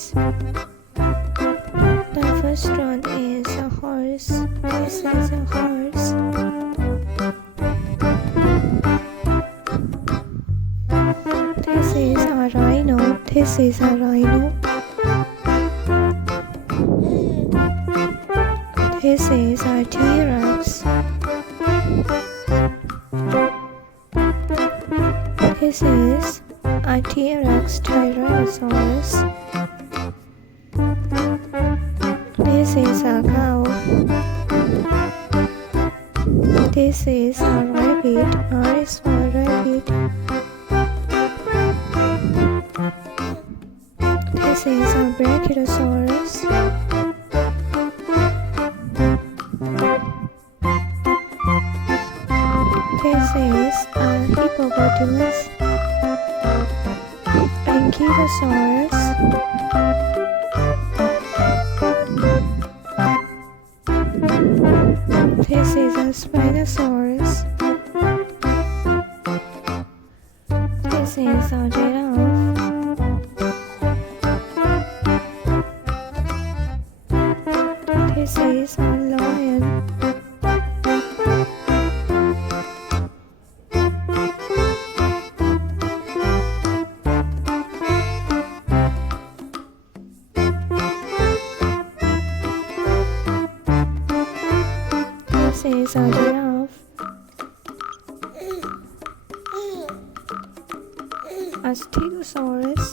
animals. The first one is a horse. This is a horse. This is a rhino. This is a rhino. This is a T-Rex. This is a T-Rex Tyrannosaurus. This is a cow. This is a rabbit. R is for rabbit. This is a brachiosaurus. This is a hippopotamus. Ankylosaurus. This is a Spinosaurus. This is a giraffe. This is a lion. This is a giraffe. A stegosaurus.